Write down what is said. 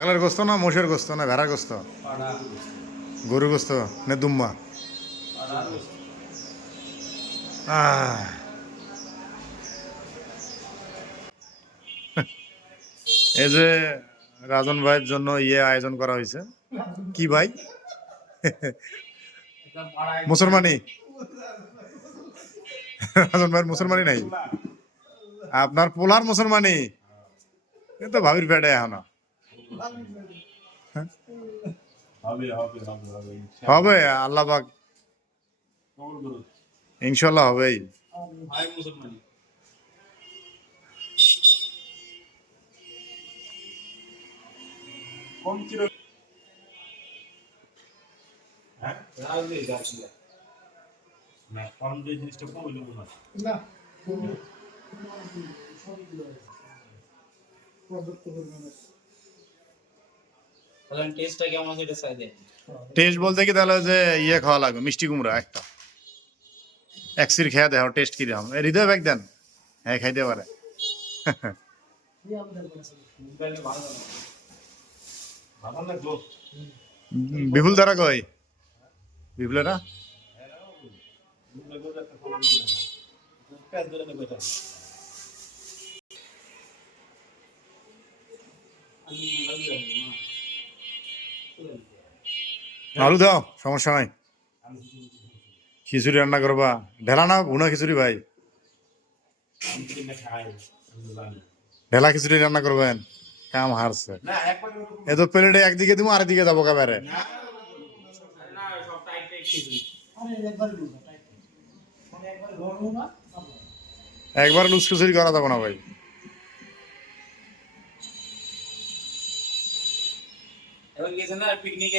ছাগলের গোস্ত না মোষের গোস্ত না ভেড়ার গোস্ত গরু গোস্ত না দুম্বা আহ, এই যে রাজন ভাইয়ের জন্য আয়োজন করা হয়েছে কি ভাই মুসলমানি রাজন ভাইয়ের মুসলমানি নাই আপনার পোলার মুসলমানি কিন্তু ভাবির পেটে এখনো হবে আল্লাহ পাক ইনশাল্লাহ হবেই টেস্ট বলতে কি তাহলে যে খাওয়া লাগবে মিষ্টি কুমড়া একটা এক সির খেয়ে দেখো টেস্ট কিরকম হৃদয় ব্যাগ দেন হ্যাঁ খাইতে পারে বিপুল দ্বারা কই বিপুলেরা আলু দাও সমস্যা নাই খিচুড়ি রান্না করবা ঢেলা না ভুনা খিচুড়ি ভাই ঢেলা খিচুড়ি রান্না করবেন কাম হারছে এ তো প্লেটে একদিকে দিব আরেকদিকে যাবো কাবারে একবার লুজ খিচুড়ি করা যাবো না ভাই পিকনিকে